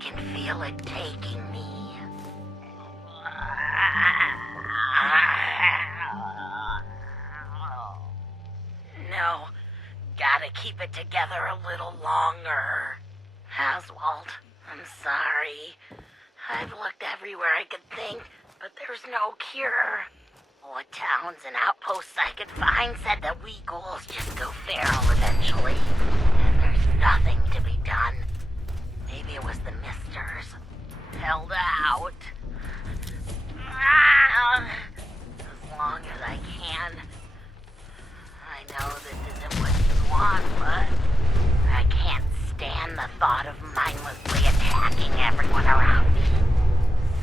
can feel it taking me. No, gotta keep it together a little longer. Oswald, I'm sorry. I've looked everywhere I could think, but there's no cure. What towns and outposts I could find said that we ghouls just go feral eventually, and there's nothing to be done. Maybe it was the misters. Held out. As long as I can. I know this isn't what you want, but I can't stand the thought of mindlessly attacking everyone around me.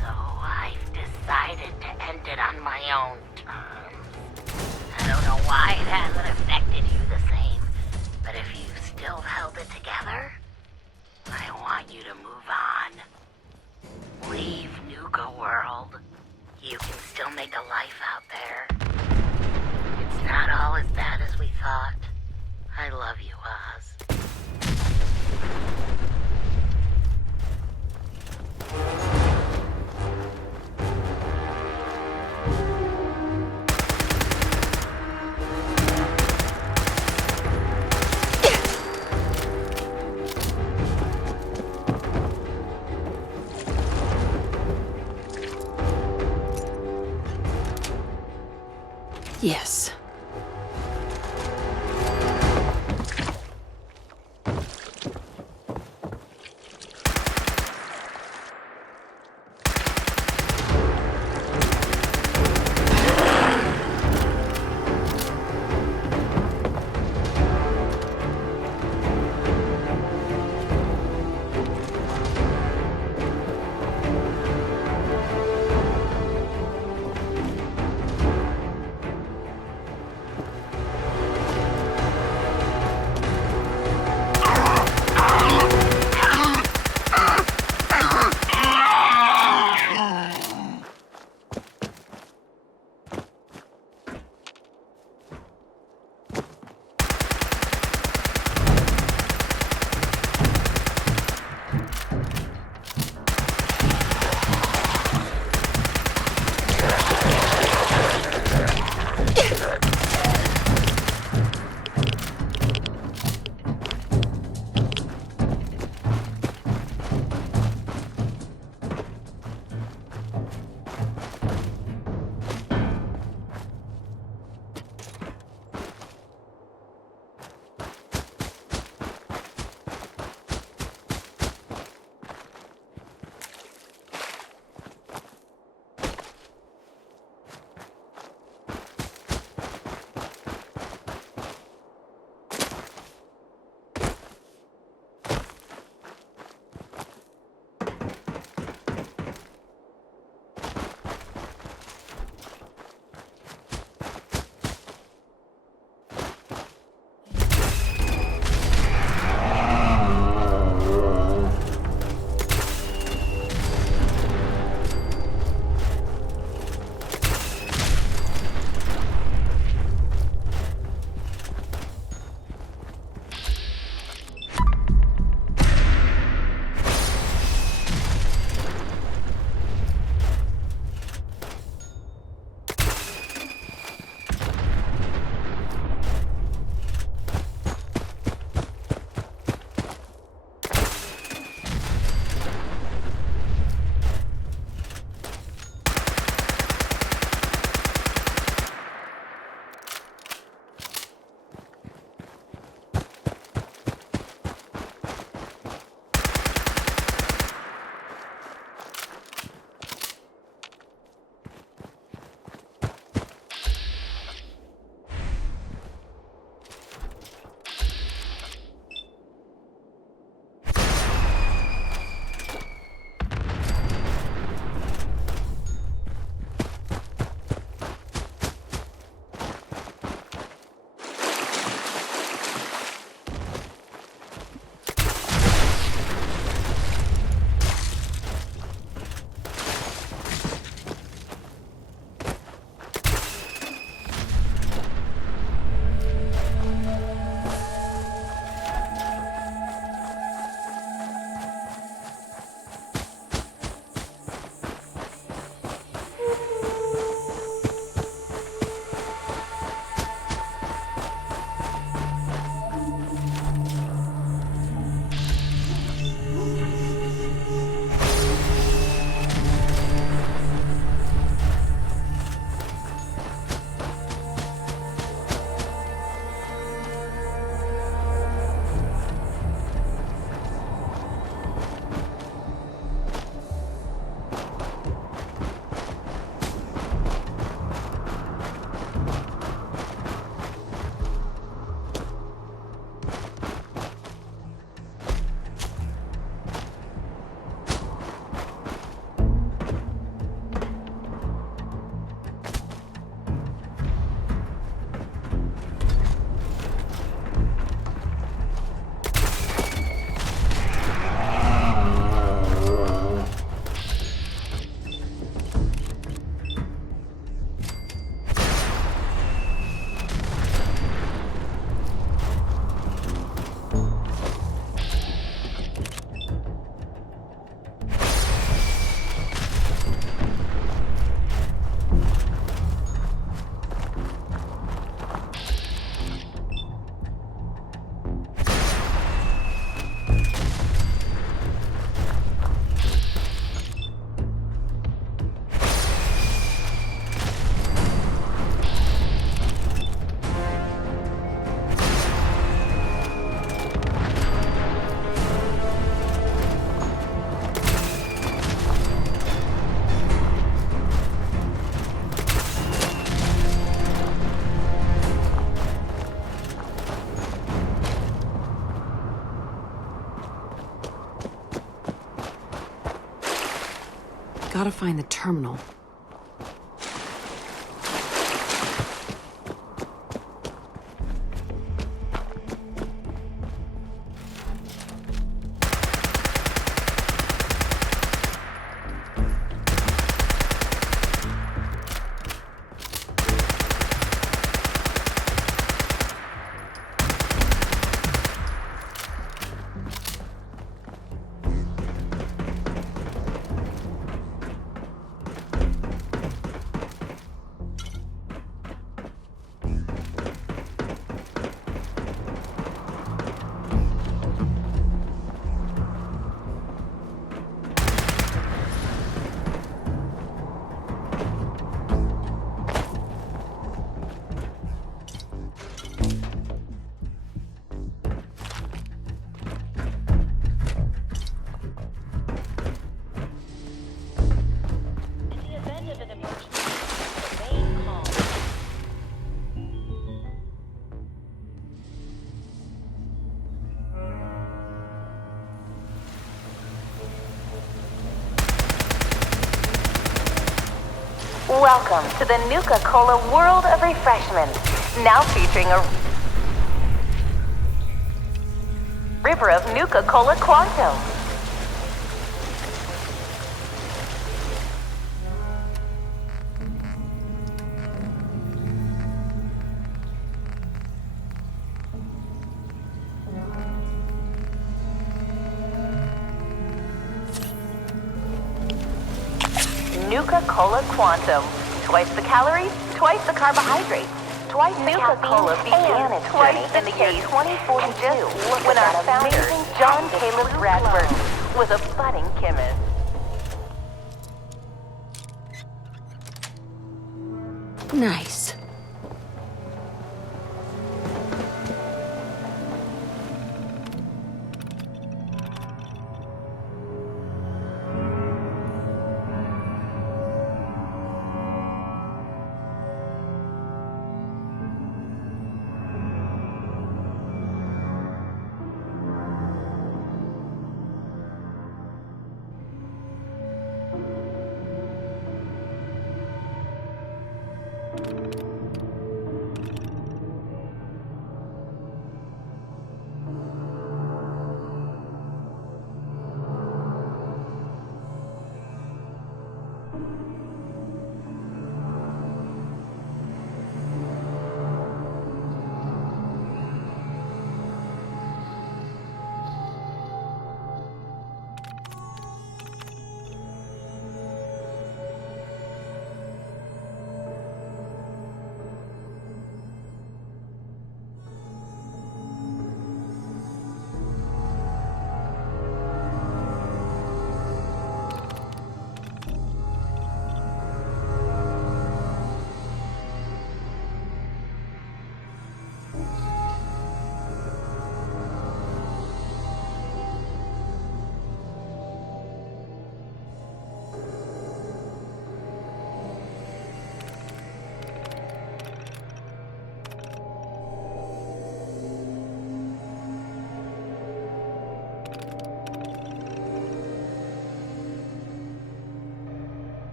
So I've decided to end it on my own terms. I don't know why it hasn't affected you the same, but if you still held it together, I want you to move on. Leave Nuka World. You can still make a life out there. It's not all as bad as we thought. I love you, Oz. Yes. Gotta find the terminal. Welcome to the Nuka-Cola World of Refreshment, now featuring a river of Nuka-Cola Quantum. Nuka-Cola Quantum. Twice the calories, twice the carbohydrates. Twice Nuka-Cola began its journey in the year 2042 when our founder, John Caleb Bradford, was a budding chemist. Nice.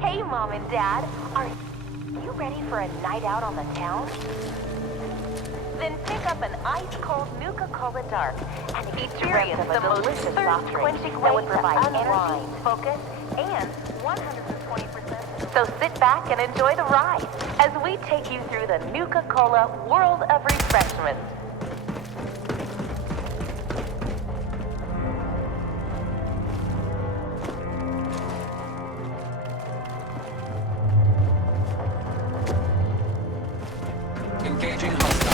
Hey, Mom and Dad, are you ready for a night out on the town? Then pick up an ice-cold Nuka-Cola Dark and experience the most thirst-quenching way to provide energy, focus, and 120%. So sit back and enjoy the ride as we take you through the Nuka-Cola World of Refreshment. Engaging hostile.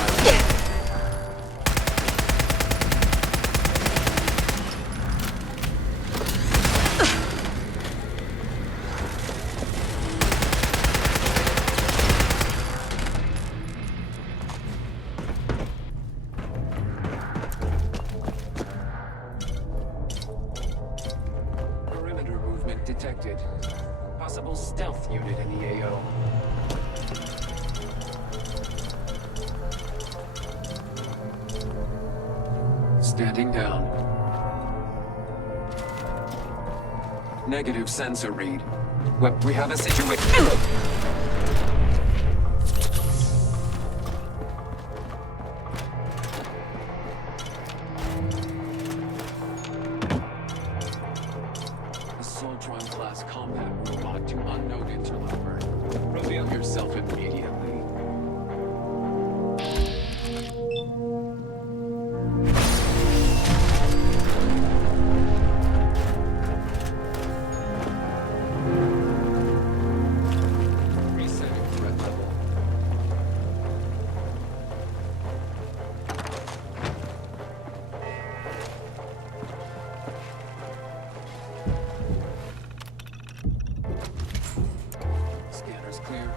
detected. Possible stealth unit in the AO. Standing down. Negative sensor read. We have a situation. Class combat robot to unknown interloper. Reveal yourself immediately. Resetting threat level. Scanners clear.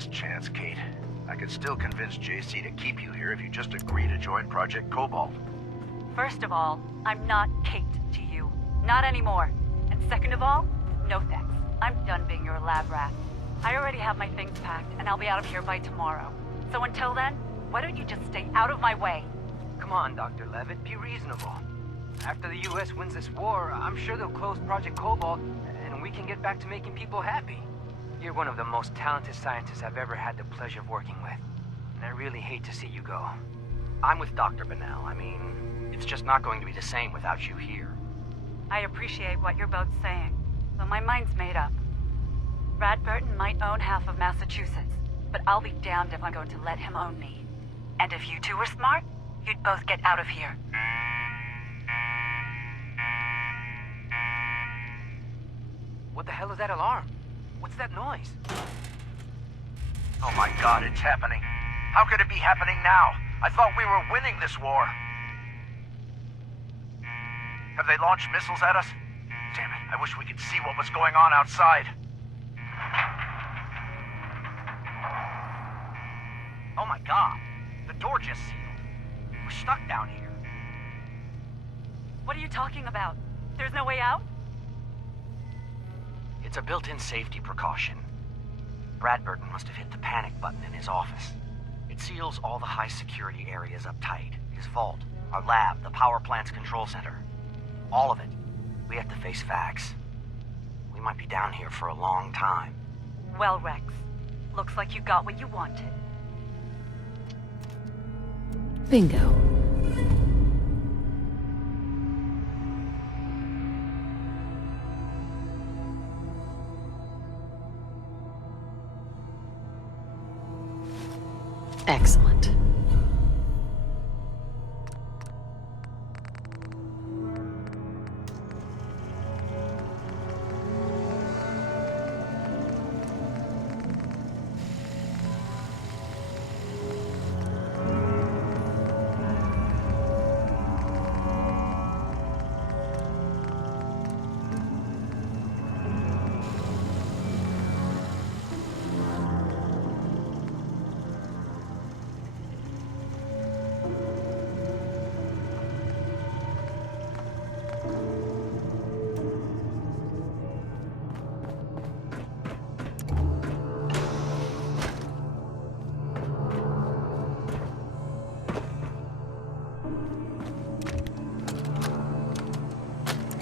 last chance, Kate. I could still convince JC to keep you here if you just agree to join Project Cobalt. First of all, I'm not Kate to you. Not anymore. And second of all, no thanks. I'm done being your lab rat. I already have my things packed, and I'll be out of here by tomorrow. So until then, Why don't you just stay out of my way? Come on, Dr. Levitt, be reasonable. After the US wins this war, I'm sure they'll close Project Cobalt, and we can get back to making people happy. You're one of the most talented scientists I've ever had the pleasure of working with, and I really hate to see you go. I'm with Dr. Bennell. I mean, it's just not going to be the same without you here. I appreciate what you're both saying, but my mind's made up. Brad Burton might own half of Massachusetts, but I'll be damned if I'm going to let him own me. And if you two were smart, you'd both get out of here. What the hell is that alarm? What's that noise? Oh my God, it's happening. How could it be happening now? I thought we were winning this war. Have they launched missiles at us? Damn it, I wish we could see what was going on outside. Oh my God, the door just sealed. We're stuck down here. What are you talking about? There's no way out? It's a built-in safety precaution. Brad Burton must have hit the panic button in his office. It seals all the high-security areas up tight. His vault, our lab, the power plant's control center. All of it. We have to face facts. We might be down here for a long time. Well, Rex, looks like you got what you wanted. Bingo. Excellent.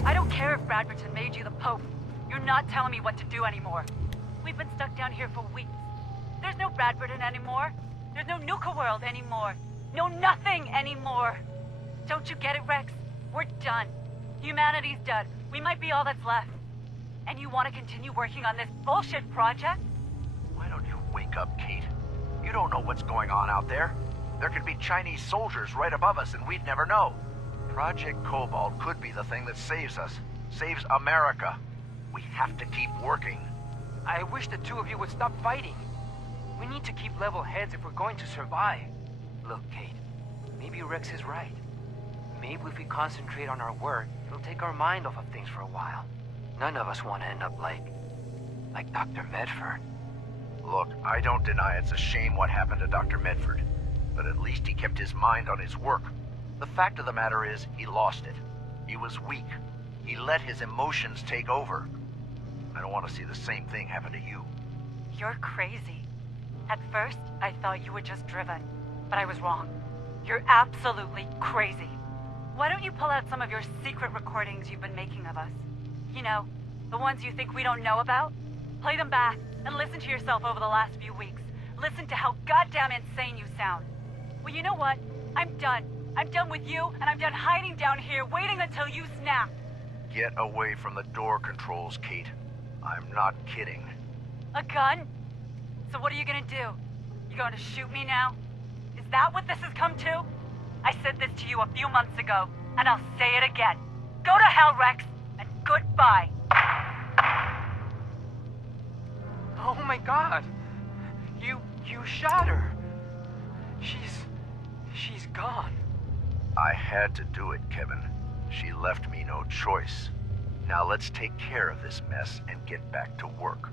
I don't care if Bradberton made you the Pope. You're not telling me what to do anymore. We've been stuck down here for weeks. There's no Bradberton anymore. There's no Nuka World anymore. No nothing anymore. Don't you get it, Rex? We're done. Humanity's done. We might be all that's left. And you want to continue working on this bullshit project? Why don't you wake up, Kate? You don't know what's going on out there. There could be Chinese soldiers right above us and we'd never know. Project Cobalt could be the thing that saves us. Saves America. We have to keep working. I wish the two of you would stop fighting. We need to keep level heads if we're going to survive. Look, Kate, maybe Rex is right. Maybe if we concentrate on our work, it'll take our mind off of things for a while. None of us want to end up like Dr. Medford. Look, I don't deny it's a shame what happened to Dr. Medford, but at least he kept his mind on his work. The fact of the matter is, he lost it. He was weak. He let his emotions take over. I don't want to see the same thing happen to you. You're crazy. At first, I thought you were just driven, but I was wrong. You're absolutely crazy. Why don't you pull out some of your secret recordings you've been making of us? You know, the ones you think we don't know about? Play them back and listen to yourself over the last few weeks. Listen to how goddamn insane you sound. Well, you know what? I'm done. I'm done with you, and I'm done hiding down here, waiting until you snap. Get away from the door controls, Kate. I'm not kidding. A gun? So what are you gonna do? You going to shoot me now? Is that what this has come to? I said this to you a few months ago, and I'll say it again. Go to hell, Rex, and goodbye. Oh my God! You shot her. She's gone. I had to do it, Kevin. She left me no choice. Now let's take care of this mess and get back to work.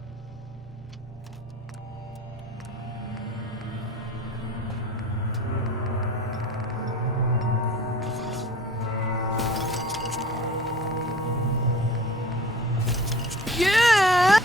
Yeah!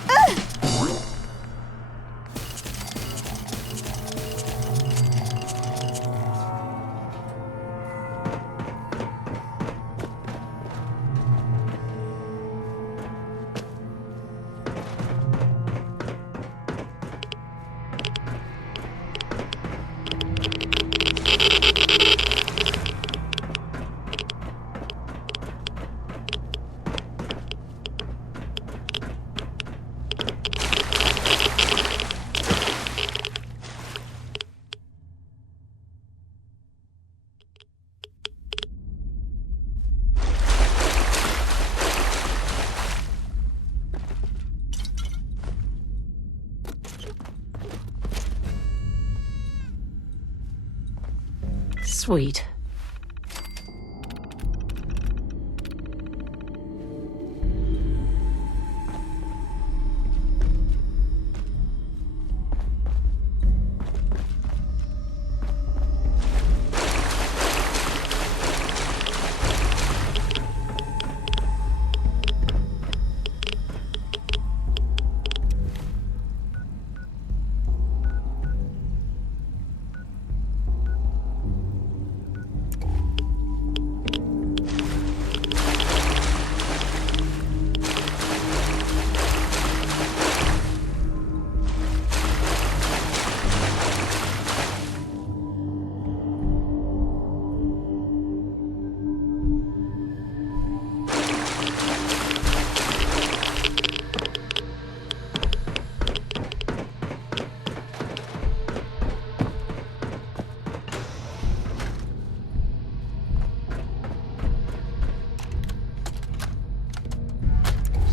Sweet.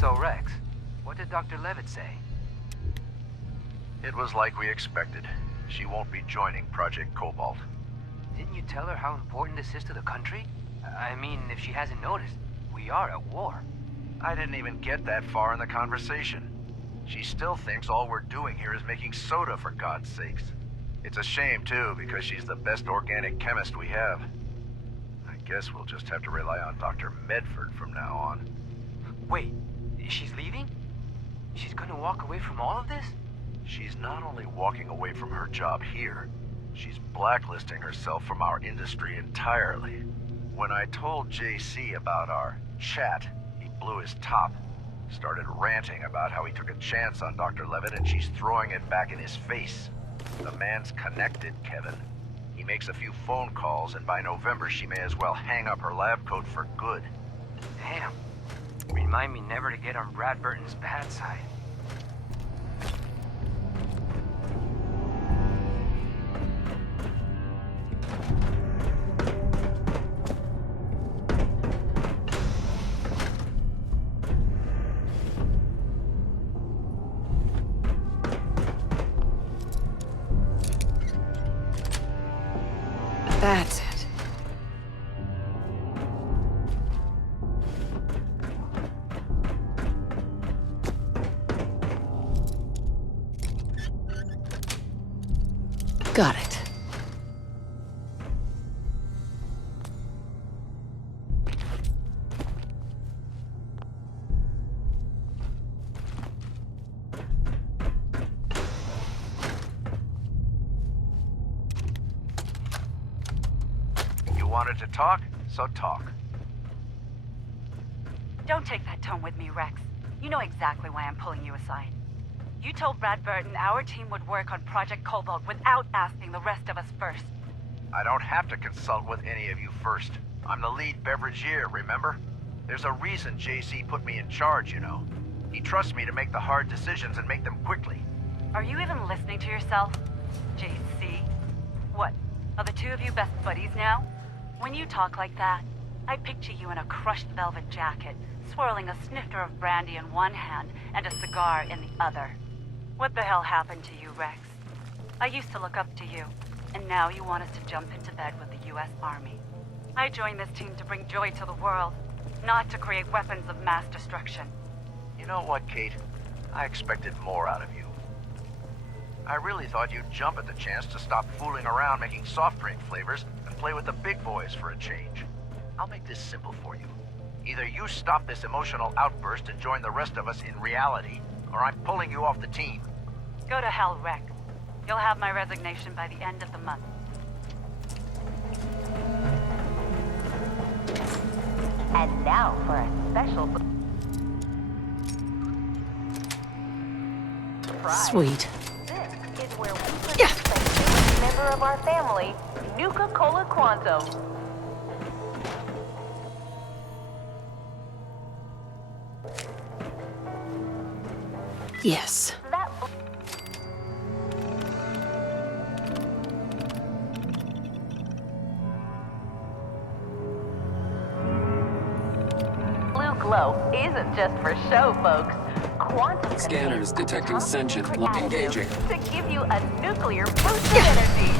So, Rex, what did Dr. Levitt say? It was like we expected. She won't be joining Project Cobalt. Didn't you tell her how important this is to the country? I mean, if she hasn't noticed, we are at war. I didn't even get that far in the conversation. She still thinks all we're doing here is making soda, for God's sakes. It's a shame, too, because she's the best organic chemist we have. I guess we'll just have to rely on Dr. Medford from now on. Wait, she's leaving? She's gonna walk away from all of this? She's not only walking away from her job here, she's blacklisting herself from our industry entirely. When I told JC about our chat, he blew his top. Started ranting about how he took a chance on Dr. Levitt and she's throwing it back in his face. The man's connected, Kevin. He makes a few phone calls and by November she may as well hang up her lab coat for good. Damn. Remind me never to get on Brad Burton's bad side. That's it. Got it. You wanted to talk, so talk. Don't take that tone with me, Rex. You know exactly why I'm pulling you aside. You told Brad Burton our team would work on Project Cobalt without asking the rest of us first. I don't have to consult with any of you first. I'm the lead beveragier, remember? There's a reason JC put me in charge, you know. He trusts me to make the hard decisions and make them quickly. Are you even listening to yourself? JC? What? Are the two of you best buddies now? When you talk like that, I picture you in a crushed velvet jacket, swirling a snifter of brandy in one hand and a cigar in the other. What the hell happened to you, Rex? I used to look up to you, and now you want us to jump into bed with the US Army. I joined this team to bring joy to the world, not to create weapons of mass destruction. You know what, Kate? I expected more out of you. I really thought you'd jump at the chance to stop fooling around making soft drink flavors and play with the big boys for a change. I'll make this simple for you. Either you stop this emotional outburst and join the rest of us in reality, or I'm pulling you off the team. Go to hell, Rex. You'll have my resignation by the end of the month. And now for a special surprise. Sweet. This is where we present the newest member of our family, Nuka-Cola Quantum. Yes. That blue glow isn't just for show, folks. Quantum Scanners contains detecting top sentient secret life. additives Engaging. to give you a nuclear boost of energy.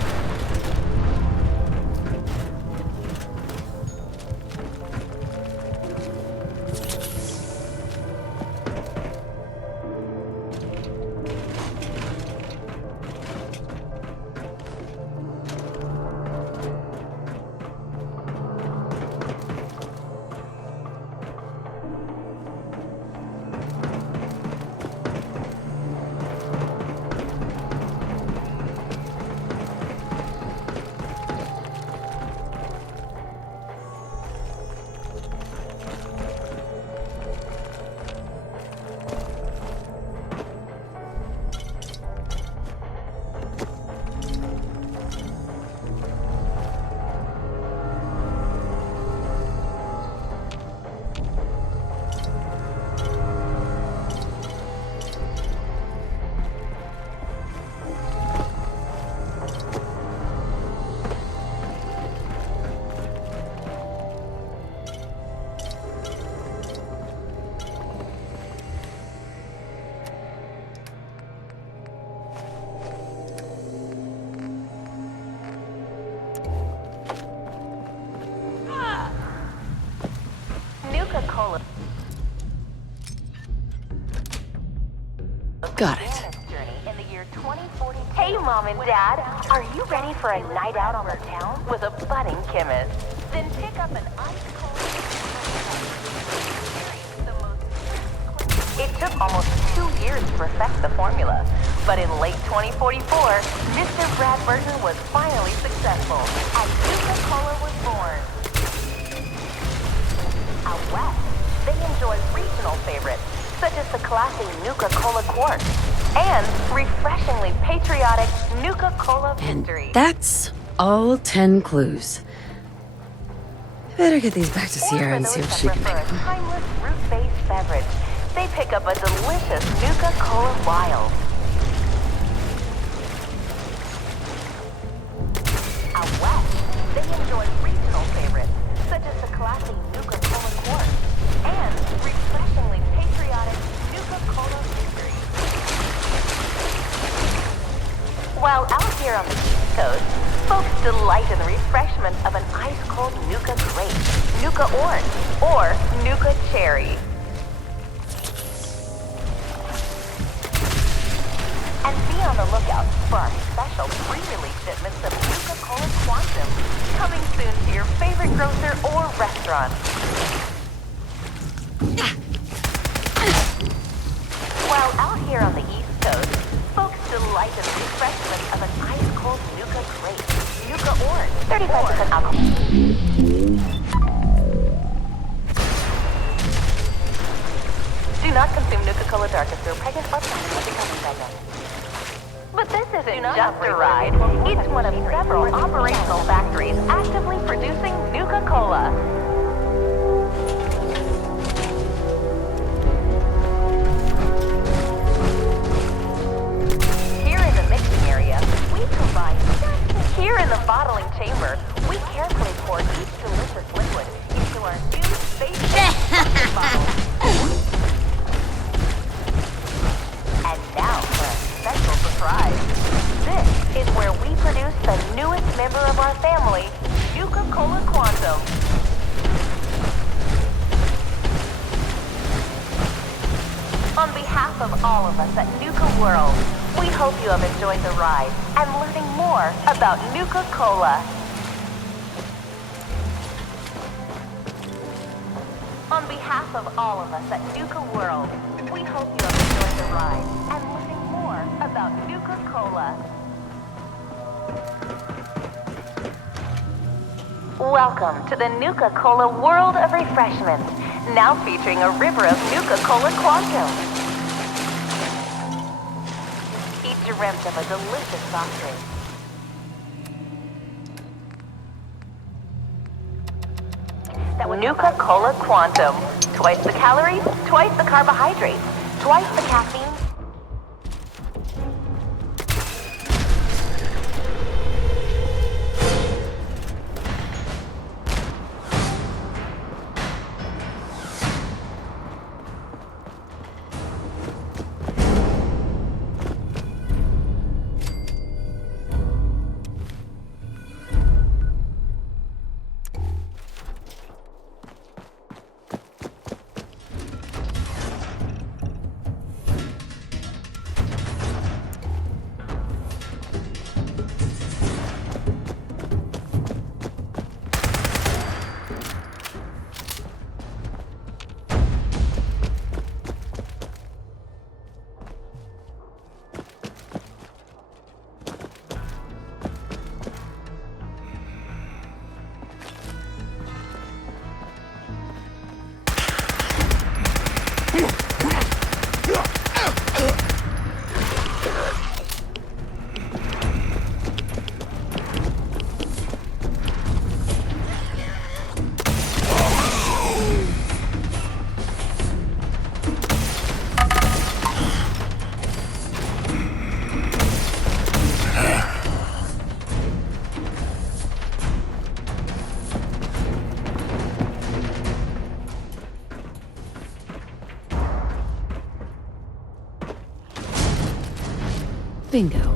2040. Hey, Mom and Dad, are you ready for a night out on the town with a budding chemist? Then pick up an ice cold. It took almost 2 years to perfect the formula, but in late 2044, Mr. Brad Burton was finally successful, and Nuka-Cola was born. Out west, they enjoy regional favorites, such as the classy Nuka-Cola Quartz and refreshingly patriotic Nuka-Cola And Victory. that's all 10 clues. Better get these back to Or Sierra for and those see if that she can prefer make a them. timeless fruit-based beverage, they pick up a delicious Nuka-Cola Wild. Out west, they enjoy regional favorites, such as the classy Nuka-Cola Quartz and refreshingly patriotic Nuka-Cola Victory. While out here on the East Coast, folks delight in the refreshment of an ice-cold Nuka Grape, Nuka Orange, or Nuka Cherry. And be on the lookout for our special pre-release shipments of Nuka-Cola Quantum, coming soon to your favorite grocer or restaurant. While out here on the East Coast, folks delight in the refreshment of an ice-cold Nuka Grape, Nuka Orange, 35% alcohol. Do not consume Nuka-Cola Dark if you're pregnant or planning on becoming pregnant. But this isn't just a ride. It's one of several operational factories actively producing Nuka-Cola. Here in the mixing area, we provide... Here in the bottling chamber, we carefully pour each delicious liquid into our new space-safe bottles. And now for a special surprise. This is where we produce the newest member of our family, Nuka-Cola Quantum. On behalf of all of us at Nuka World, we hope you have enjoyed the ride and learning more about Nuka-Cola. On behalf of all of us at Nuka World, we hope you have enjoyed the ride and learning more about Nuka-Cola. Welcome to the Nuka-Cola World of Refreshment, now featuring a river of Nuka-Cola Quantum. Each dreamt of a delicious soft drink. Nuka-Cola Quantum. Twice the calories, twice the carbohydrates, twice the caffeine. Bingo.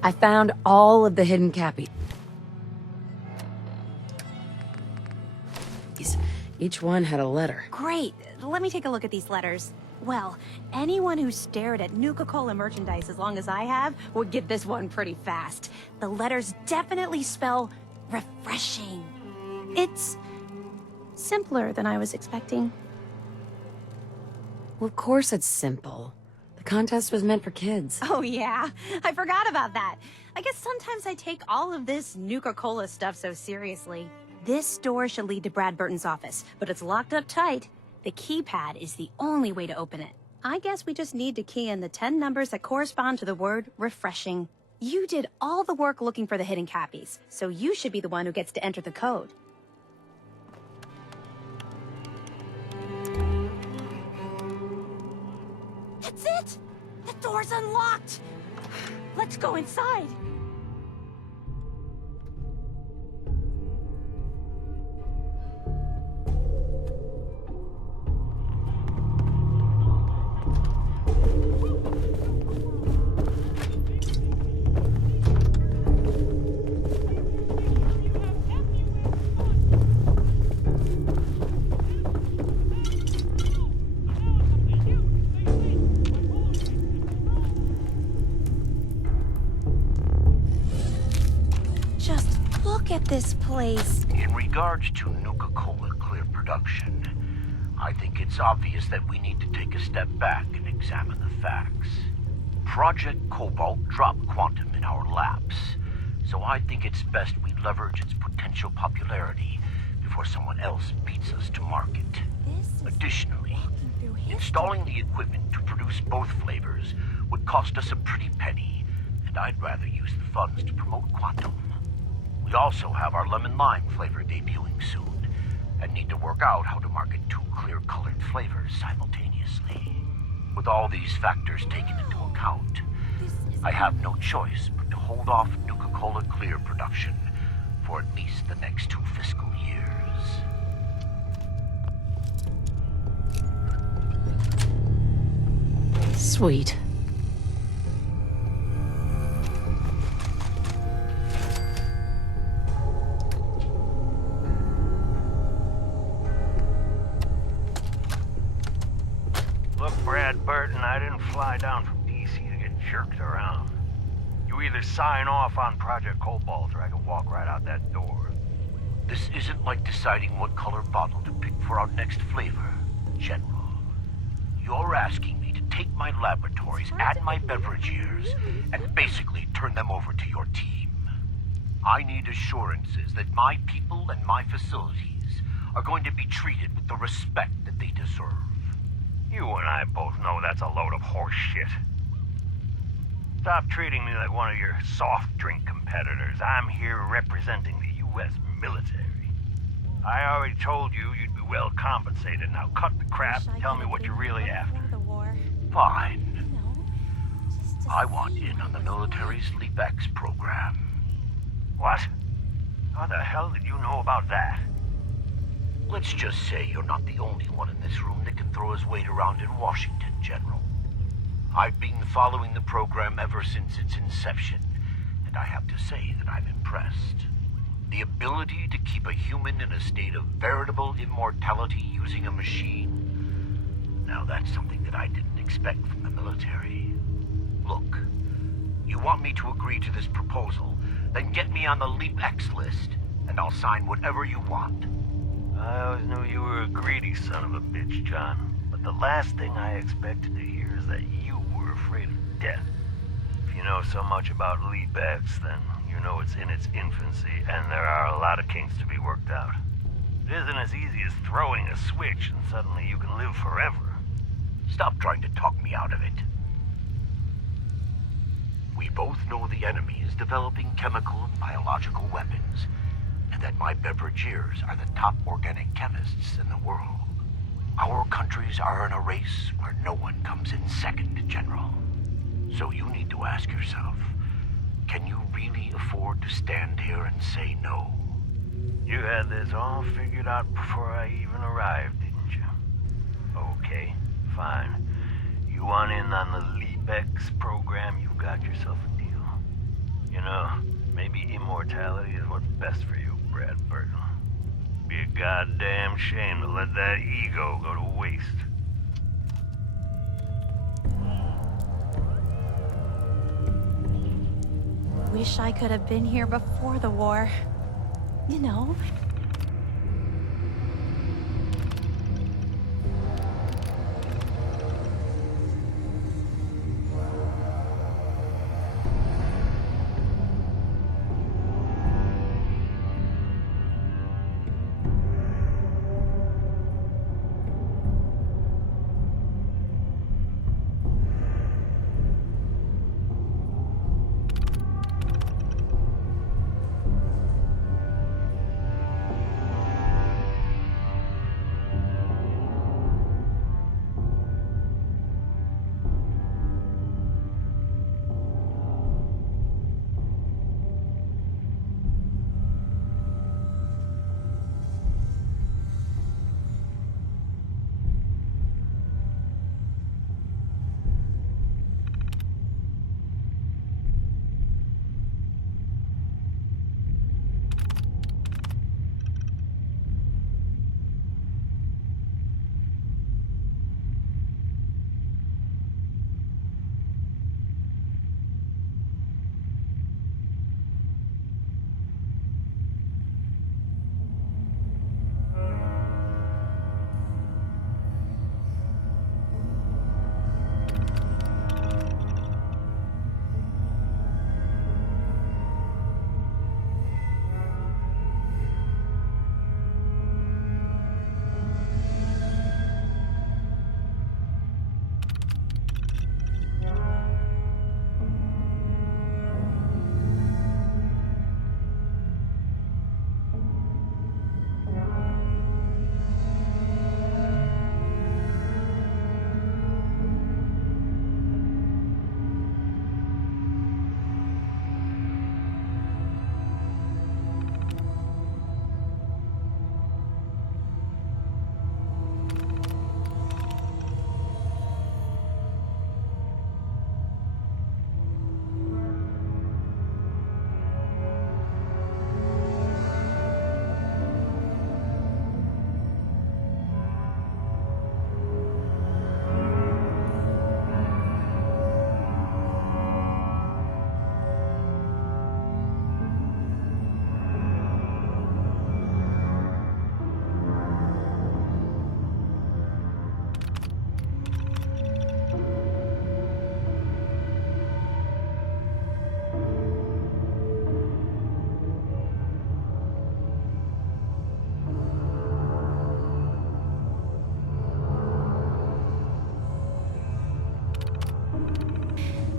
I found all of the hidden cappies. Each one had a letter. Great. Let me take a look at these letters. Well, anyone who stared at Nuka-Cola merchandise as long as I have would get this one pretty fast. The letters definitely spell refreshing. It's simpler than I was expecting. Well, of course it's simple. The contest was meant for kids. Oh yeah, I forgot about that. I guess sometimes I take all of this Nuka-Cola stuff so seriously. This door should lead to Brad Burton's office, but it's locked up tight. The keypad is the only way to open it. I guess we just need to key in the 10 numbers that correspond to the word refreshing. You did all the work looking for the hidden cappies, so you should be the one who gets to enter the code. That's it! The door's unlocked! Let's go inside. Look at this place. In regards to Nuka-Cola Clear production, I think it's obvious that we need to take a step back and examine the facts. Project Cobalt dropped Quantum in our laps, so I think it's best we leverage its potential popularity before someone else beats us to market. Additionally, installing the equipment to produce both flavors would cost us a pretty penny, and I'd rather use the funds to promote Quantum. We also have our lemon lime flavor debuting soon, and need to work out how to market two clear-colored flavors simultaneously. With all these factors taken into account, I have no choice but to hold off Nuka-Cola Clear production for at least the next 2 fiscal years. Sweet. Brad Burton, I didn't fly down from DC to get jerked around. You either sign off on Project Cobalt or I can walk right out that door. This isn't like deciding what color bottle to pick for our next flavor, General. You're asking me to take my laboratories and my beverage years and basically turn them over to your team. I need assurances that my people and my facilities are going to be treated with the respect that they deserve. You and I both know that's a load of horse shit. Stop treating me like one of your soft drink competitors. I'm here representing the U.S. military. I already told you you'd be well compensated. Now cut the crap and tell me what you're really after. Fine. I want in on the military's LeapX program. What? How the hell did you know about that? Let's just say you're not the only one in this room that can throw his weight around in Washington, General. I've been following the program ever since its inception, and I have to say that I'm impressed. The ability to keep a human in a state of veritable immortality using a machine. Now that's something that I didn't expect from the military. Look, you want me to agree to this proposal, then get me on the LeapX list, and I'll sign whatever you want. I always knew you were a greedy son of a bitch, John. But the last thing I expected to hear is that you were afraid of death. If you know so much about LeapX, then you know it's in its infancy, and there are a lot of kinks to be worked out. It isn't as easy as throwing a switch and suddenly you can live forever. Stop trying to talk me out of it. We both know the enemy is developing chemical and biological weapons. and that my beverageers are the top organic chemists in the world. Our countries are in a race where no one comes in second, General. So you need to ask yourself, can you really afford to stand here and say no? You had this all figured out before I even arrived, didn't you? Okay, fine. You want in on the LeapX program, you got yourself a deal. You know, maybe immortality is what's best for you, Brad Burton. Be a goddamn shame to let that ego go to waste. Wish I could have been here before the war. You know.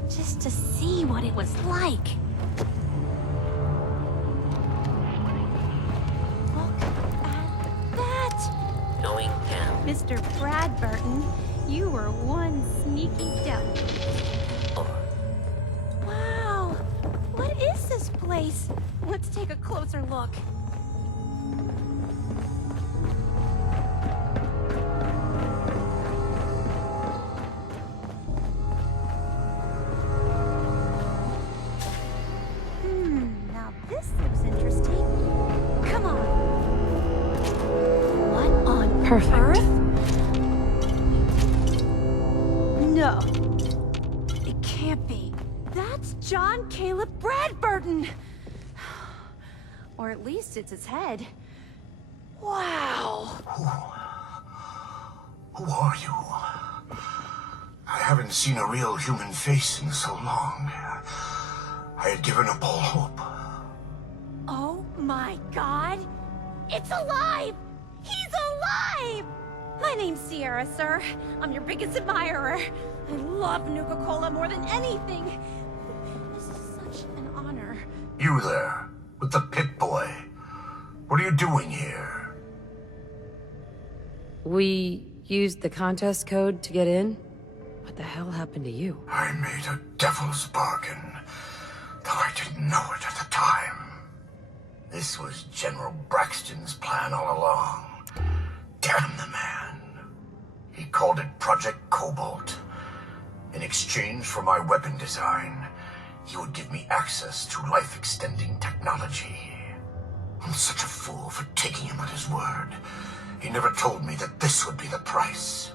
Just to see what it was like. Look at that! Going down. Mr. Brad Burton, you were one sneaky devil. Wow! What is this place? Let's take a closer look. Now this looks interesting. Come on. What on Perfect. earth? No. It can't be. That's John Caleb Bradburton. Or at least it's his head. Wow. Who are you? I haven't seen a real human face in so long. I had given up all hope. Oh my god! It's alive! He's alive! My name's Sierra, sir. I'm your biggest admirer. I love Nuka-Cola more than anything. This is such an honor. You there, with the pit boy. What are you doing here? We used the contest code to get in? What the hell happened to you? I made a devil's bargain, though I didn't know it at the time. This was General Braxton's plan all along. Damn the man. He called it Project Cobalt. In exchange for my weapon design, he would give me access to life-extending technology. I'm such a fool for taking him at his word. He never told me that this would be the price.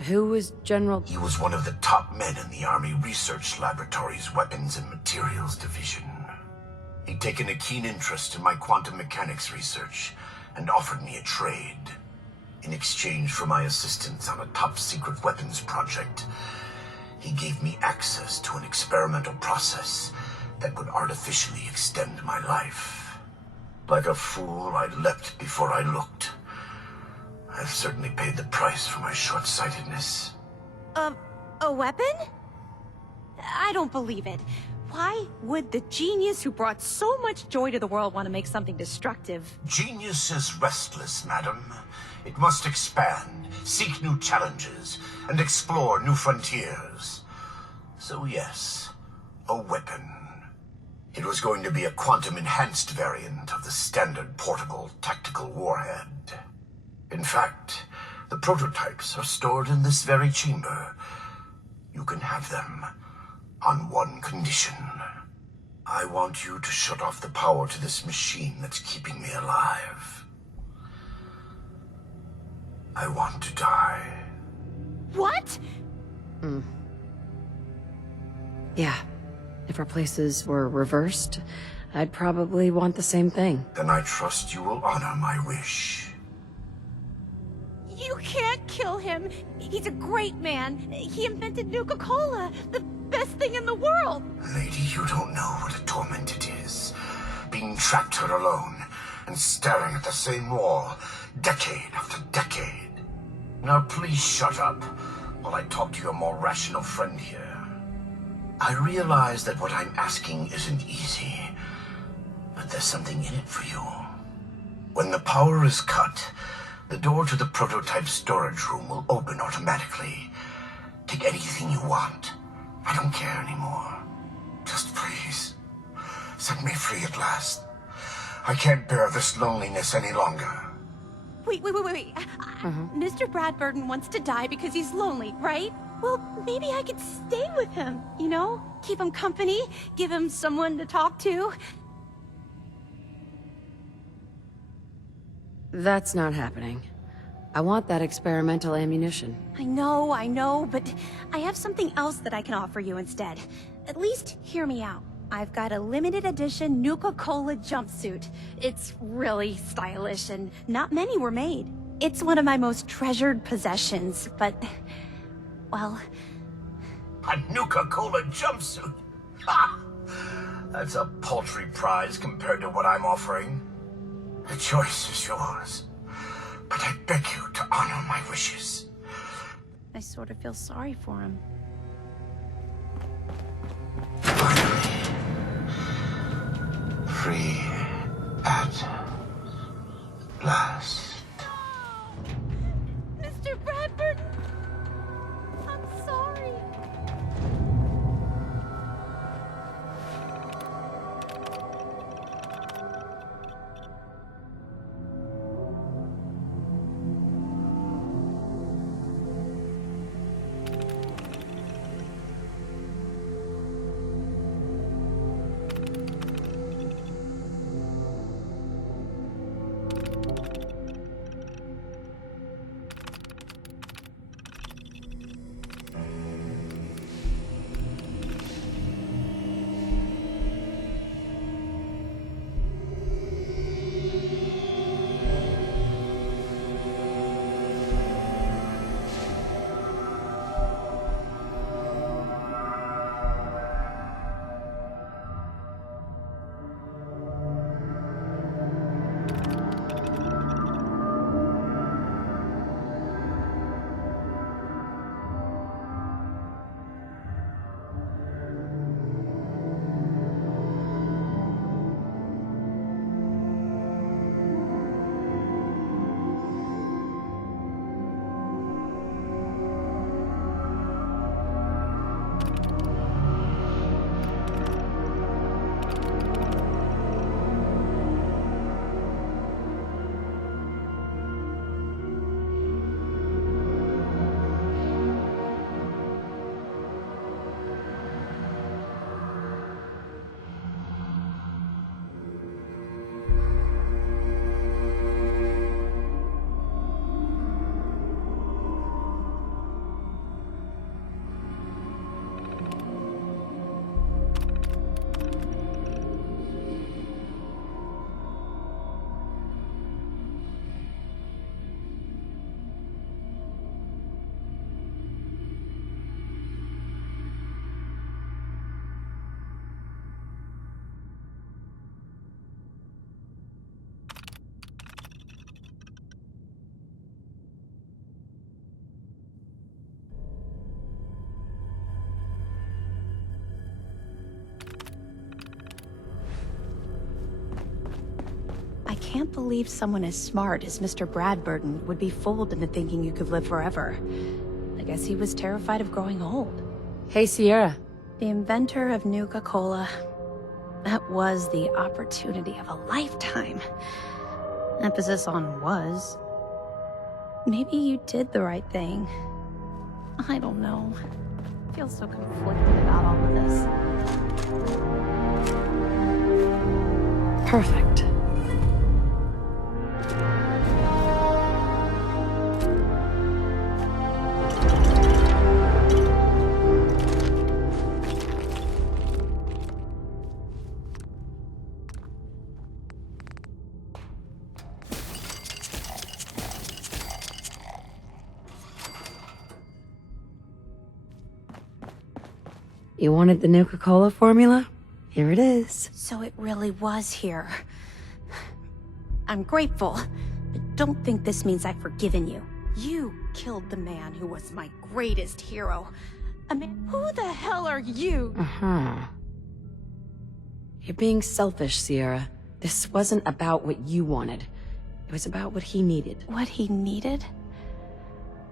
Who was General... He was one of the top men in the Army Research Laboratory's Weapons and Materials Division. He'd taken a keen interest in my quantum mechanics research and offered me a trade. In exchange for my assistance on a top-secret weapons project, he gave me access to an experimental process that would artificially extend my life. Like a fool, I leapt before I looked. I've certainly paid the price for my short-sightedness. A weapon? I don't believe it. Why would the genius who brought so much joy to the world want to make something destructive? Genius is restless, madam. It must expand, seek new challenges, and explore new frontiers. So yes, a weapon. It was going to be a quantum-enhanced variant of the standard portable tactical warhead. In fact, the prototypes are stored in this very chamber. You can have them on one condition. I want you to shut off the power to this machine that's keeping me alive. I want to die. What? Yeah. If our places were reversed, I'd probably want the same thing. Then I trust you will honor my wish. You can't kill him. He's a great man. He invented Nuka-Cola, the best thing in the world. Lady, you don't know what a torment it is. Being trapped here alone and staring at the same wall, decade after decade. Now please shut up while I talk to your more rational friend here. I realize that what I'm asking isn't easy, but there's something in it for you. When the power is cut, the door to the prototype storage room will open automatically. Take anything you want. I don't care anymore. Just please, set me free at last. I can't bear this loneliness any longer. Wait. Mr. Bradburton wants to die because he's lonely, right? Well, maybe I could stay with him, you know? Keep him company, give him someone to talk to. That's not happening. I want that experimental ammunition. I know, but I have something else that I can offer you instead. At least hear me out. I've got a limited edition Nuka-Cola jumpsuit. It's really stylish and not many were made. It's one of my most treasured possessions, but, well... A Nuka-Cola jumpsuit? Ha! That's a paltry prize compared to what I'm offering. The choice is yours, but I beg you to honor my wishes. I sort of feel sorry for him. Finally, free at last. Mr. Bradburton! I'm sorry. can't believe someone as smart as Mr. Bradburton would be fooled into thinking you could live forever. I guess he was terrified of growing old. Hey, Sierra. The inventor of Nuka-Cola. That was the opportunity of a lifetime. Emphasis on was. Maybe you did the right thing. I don't know. I feel so conflicted about all of this. Perfect. You wanted the Nuka-Cola formula? Here it is. So it really was here. I'm grateful, but don't think this means I've forgiven you. You killed the man who was my greatest hero. I mean, who the hell are you? You're being selfish, Sierra. This wasn't about what you wanted. It was about what he needed. What he needed?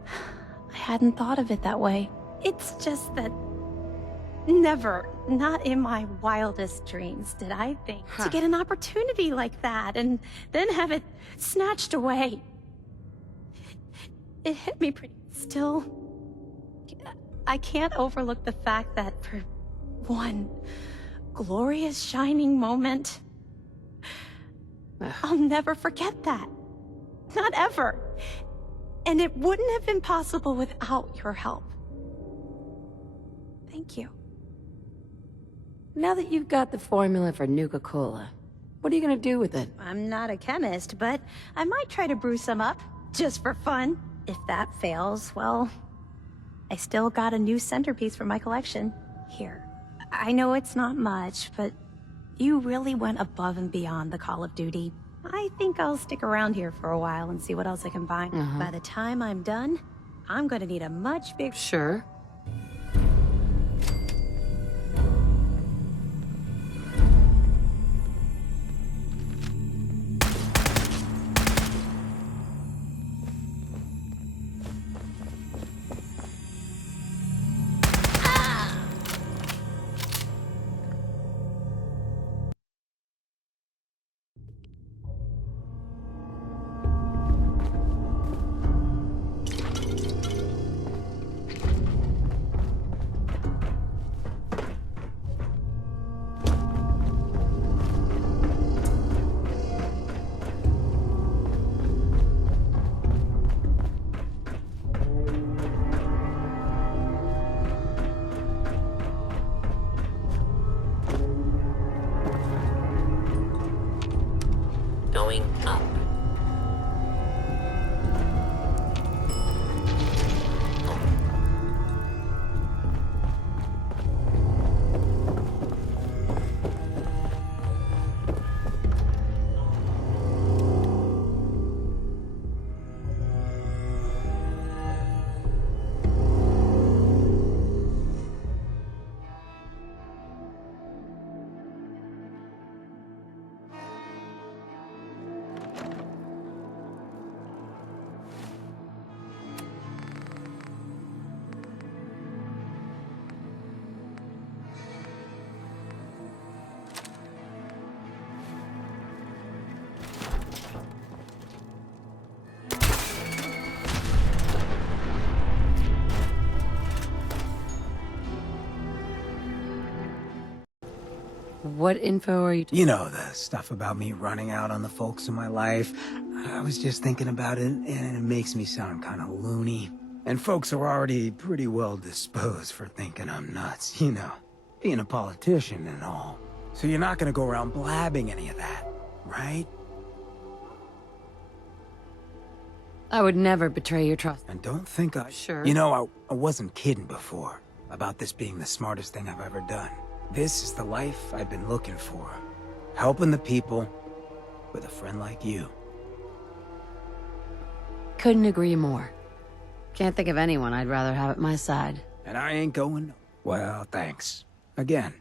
I hadn't thought of it that way. It's just that never, not in my wildest dreams, did I think to get an opportunity like that and then have it snatched away. It hit me pretty still. I can't overlook the fact that for one glorious shining moment, I'll never forget that. Not ever. And it wouldn't have been possible without your help. Thank you. Now that you've got the formula for Nuka-Cola, what are you gonna do with it? I'm not a chemist, but I might try to brew some up, just for fun. If that fails, well, I still got a new centerpiece for my collection. Here. I know it's not much, but you really went above and beyond the Call of Duty. I think I'll stick around here for a while and see what else I can find. By the time I'm done, I'm gonna need a much bigger... Sure. Going up. What info are you... You know, the stuff about me running out on the folks in my life. I was just thinking about it, and it makes me sound kind of loony. And folks are already pretty well disposed for thinking I'm nuts, you know, being a politician and all. So you're not gonna go around blabbing any of that, right? I would never betray your trust. And don't think I... Sure. You know, I wasn't kidding before about this being the smartest thing I've ever done. This is the life I've been looking for. Helping the people with a friend like you. Couldn't agree more. Can't think of anyone I'd rather have at my side. And I ain't going... Well, thanks. Again.